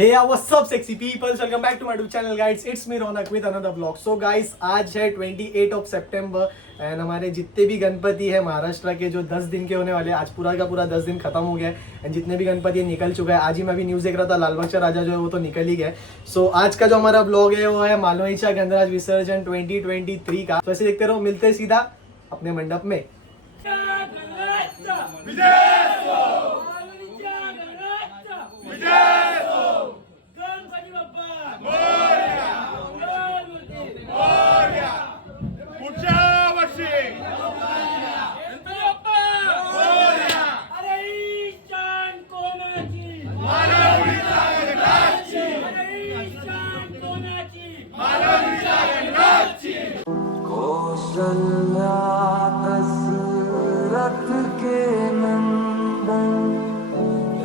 Hey, what's up sexy people? Welcome back to my YouTube channel guys. It's me Ronak with another vlog. So guys, आज है 28 of September end हमारे जितने भी गणपति है महाराष्ट्र के जो 10 दिन के होने वाले, आज पूरा का पूरा 10 दिन खत्म हो गया है एंड जितने भी गणपति निकल चुका है। आज ही मैं अभी न्यूज़ देख रहा था, लालबाग राजा जो है वो तो निकल ही गया। सो आज का जो हमारा ब्लॉग है वो है मालोईचा गणराज विसर्जन 2023 का। तो ऐसे देखते रहो, मिलते हैं सीधा अपने मंडप में। कौशल्या दशरथ के नंदन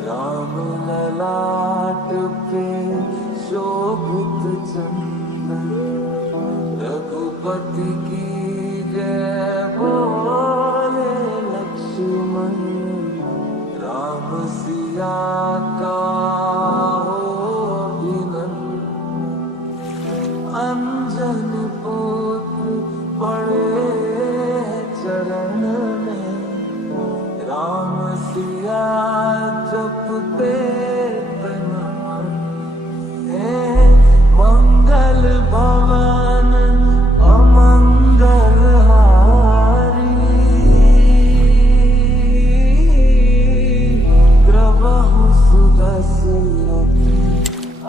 राम ललाट पे शोभित चंदन रघुपति की जय बोले लक्ष्मण राम सिया का हो अभिनंदन अंजन पड़े चरण में राम सिया जपते तन मन हे मंगल भवन अमंगल हारी द्रवहु सुदशरथ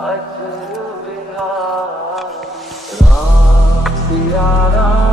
अचर विहार राम सिया राम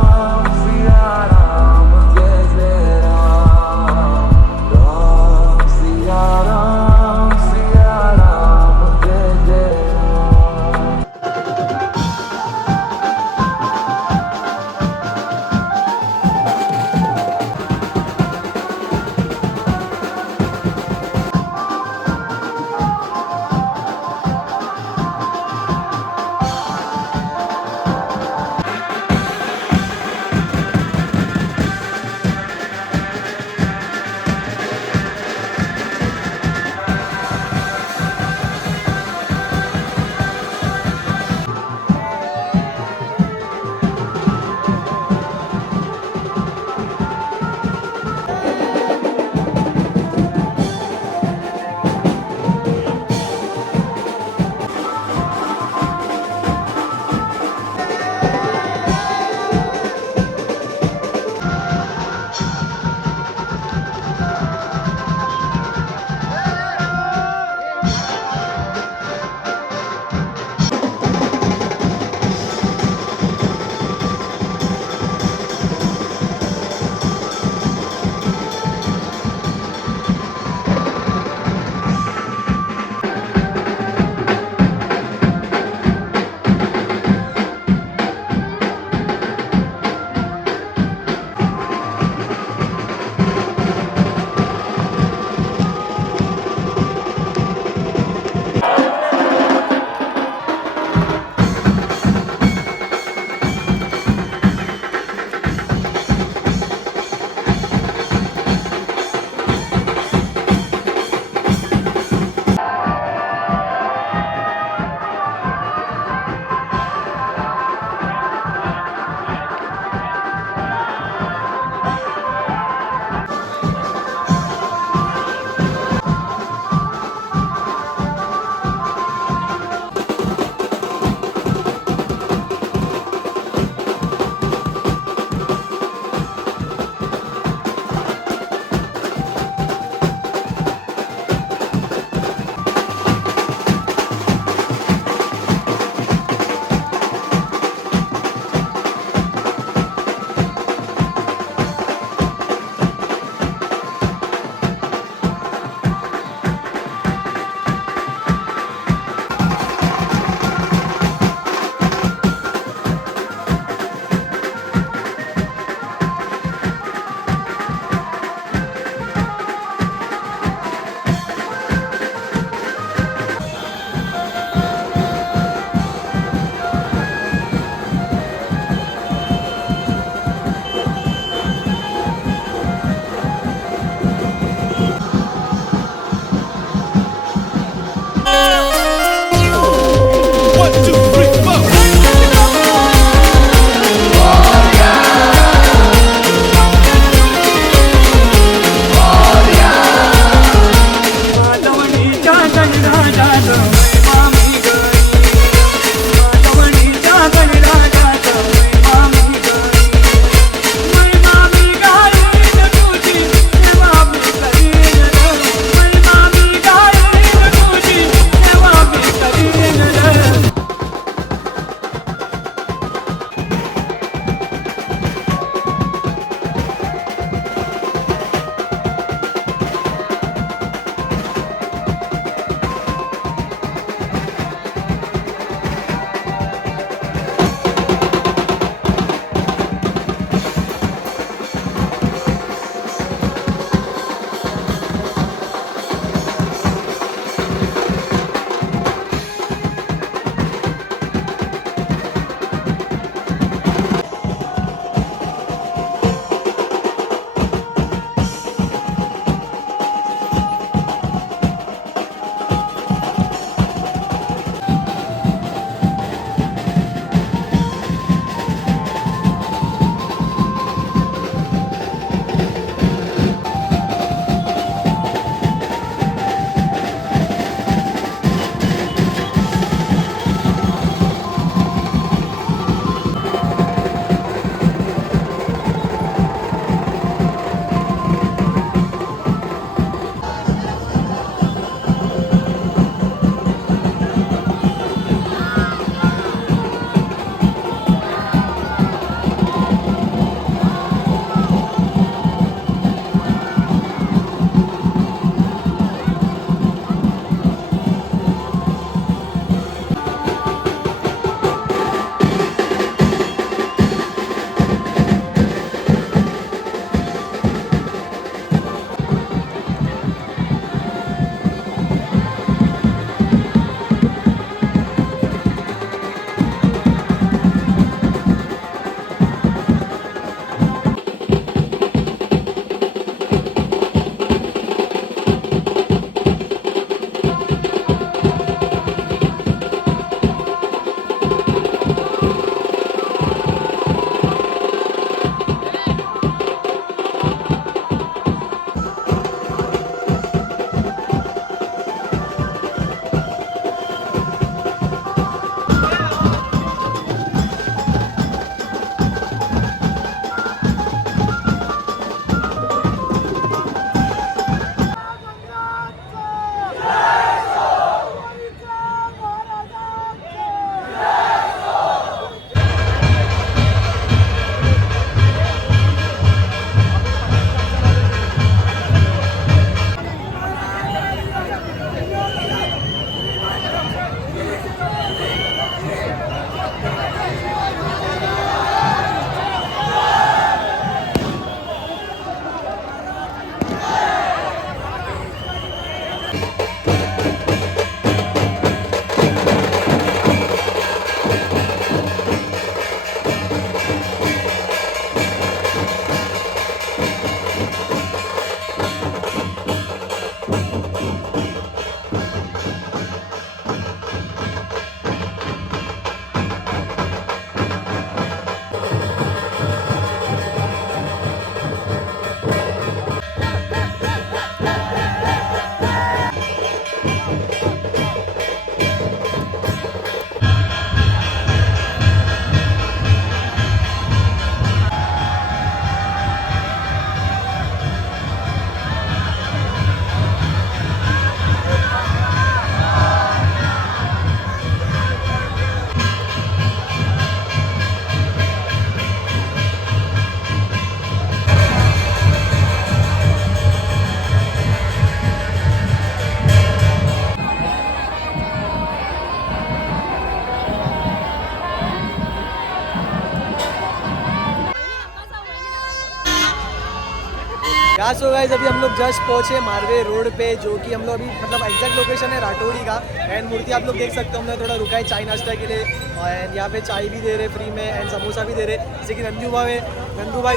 यहाँ सो गाइस अभी हम लोग जस्ट पहुँचे मारवे रोड पे, जो कि हम लोग अभी मतलब एग्जैक्ट लोकेशन है राठौड़ी का। एंड मूर्ति आप लोग देख सकते हो, हमने थोड़ा रुका है चाय नाश्ता के लिए। एंड यहाँ पे चाय भी दे रहे फ्री में एंड समोसा भी दे रहे, जैसे कि नंदू भाई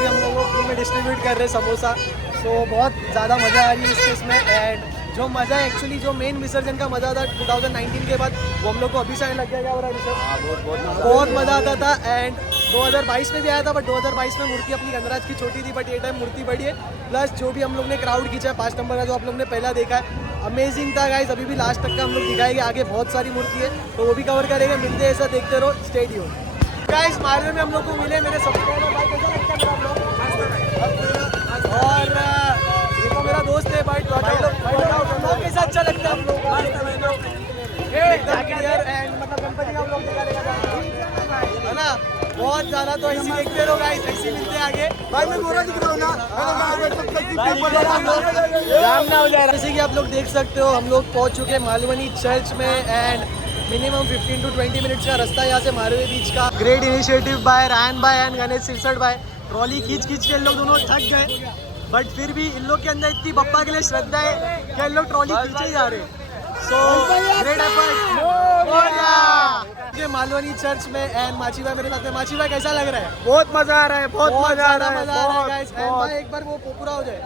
भी हम लोग को फ्री में डिस्ट्रीब्यूट कर रहे समोसा। सो बहुत ज़्यादा मज़ा आ रही है इस केस में। एंड जो मज़ा है एक्चुअली, जो मेन विसर्जन का मज़ा था 2019 के बाद, वो हम लोग को अभी से आने लग गया। क्या हो रहा है? बहुत मज़ा आता था। एंड 2022 में भी आया था, बट 2022 में मूर्ति अपनी गणराज की छोटी थी, बट ये टाइम मूर्ति बड़ी है। प्लस जो भी हम लोग ने क्राउड खींचा है 5 नंबर का, जो आप लोग ने पहला देखा है, अमेजिंग था गाइस। अभी भी लास्ट तक का हम लोग दिखाएंगे, आगे बहुत सारी मूर्ति है तो वो भी कवर करेंगे। मिलते हैं, ऐसा देखते रहो, स्टे ट्यून। गाइस मारवे में हम लोग को मिले मेरे सब्सक्राइबर भाई, कैसा लगता है मेरा ब्लॉग? और ये तो मेरा दोस्त है भाई, कैसा अच्छा लगता है हम लोग एकदम क्लियर। एंड मतलब गणपति का ब्लॉग है ना, बहुत ज़्यादा। तो ऐसी देखते रहो गाइस, ऐसी मिलते हैं आगे। भाई मैं गोरा दिख रहा हूँ ना, जाम ना हो जाए। जैसे कि आप लोग देख सकते हो, हम लोग पहुँच चुके हैं मालवनी चर्च में। एंड मिनिमम 15 to 20 मिनट्स का रास्ता है यहाँ से मारवे बीच का। ग्रेट इनिशिएटिव बाय रायन भाई एंड गणेश सिरसठ भाई। ट्रॉली खींच के इन लोग दोनों थक गए, बट फिर भी इन लोग के अंदर इतनी बप्पा के लिए श्रद्धा है कि इन लोग ट्रॉली खींचे ही जा रहे हैं। So great effort. Malvani church में एंड माची भाई मेरे साथ में। माची भाई कैसा लग रहा है? बहुत मजा आ रहा है, बहुत मजा आ रहा है गाइस। एंड भाई एक बार वो पूरा हो जाए।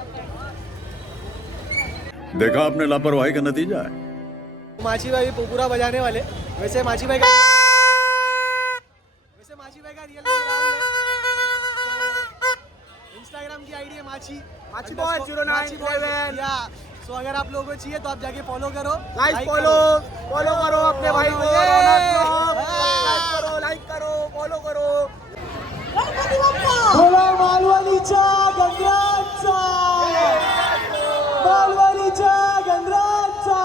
देखा आपने लापरवाही का नतीजा है। माची भाई पूरा बजाने वाले। वैसे माची भाई का रियल इंस्टाग्राम की आईडी है माची बॉय 09 या। सो अगर आप लोगों को चाहिए तो आप जाके फॉलो करो, लाइक फॉलो करो अपने भाई को, लाइक करो, फॉलो करो। बोला मालवणीच्या गणराजचा, मालवणीच्या गणराजचा।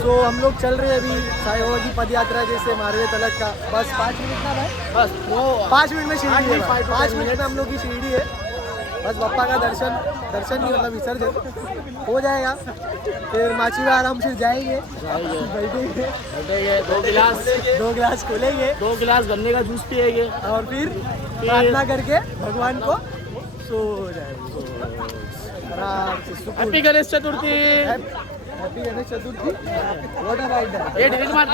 सो हम लोग चल रहे हैं अभी साई बाबा की पद यात्रा जैसे मारवे तलक का। बस 5 मिनट ना भाई, बस वो 5 मिनट में सीढ़ी है। 5 मिनट में हम लोग की सीढ़ी है। बस बप्पा का दर्शन नहीं मतलब विसर्जन हो जाएगा। फिर माची में आराम से जाएंगे, बैठेंगे, 2 गिलास खोलेंगे, 2 गिलास गन्ने का जूस पिएंगे और फिर प्रार्थना करके भगवान को सो जाएंगे आराम से सुकून। Happy Ganesh Chaturthi. Happy Ganesh Chaturthi. What are right? ये डिलीट मार।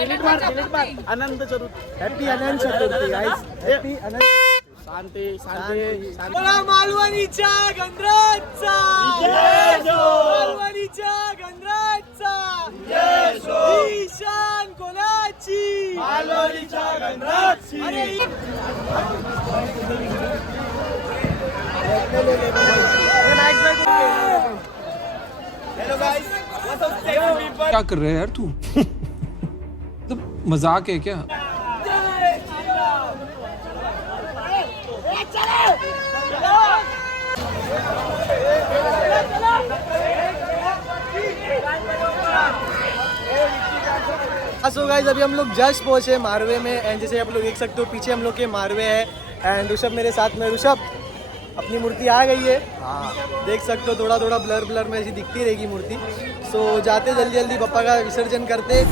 Anant Chaturthi. Happy Anant Chaturthi guys. Happy अनंत शांति। बोला मालवणीच्या गणराजचा, मालवणीच्या गणराजचा, ईशान कोणाची, मालवणीच्या गणराजची। हेलो गाइस, क्या कर रहे हैं यार तू? मतलब मजाक है क्या? सो गाइस अभी हम लोग जस्ट पहुंचे मारवे में। एंड जैसे आप लोग देख सकते हो पीछे हम लोग के मारवे है। एंड ऋषभ मेरे साथ में। ऋषभ अपनी मूर्ति आ गई है, देख सकते हो थोड़ा ब्लर में ऐसी दिखती रहेगी मूर्ति। सो जाते जल्दी बप्पा का विसर्जन करते।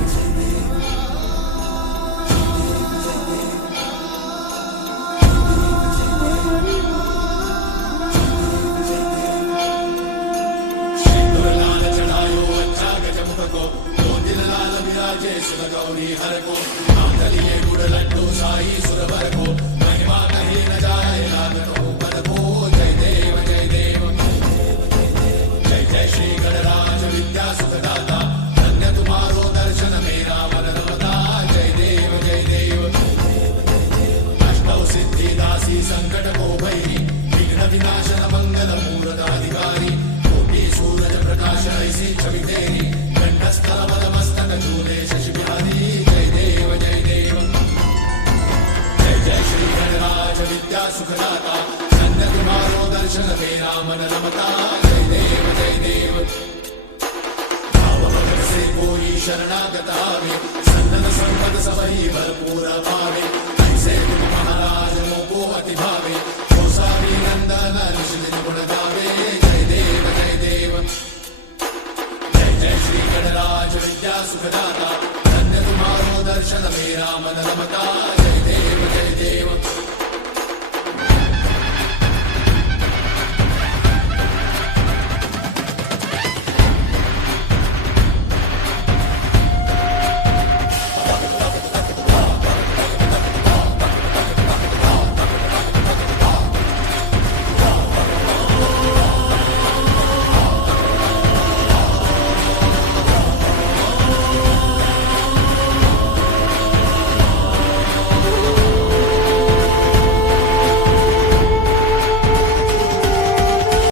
महाराज मोको अति भावे,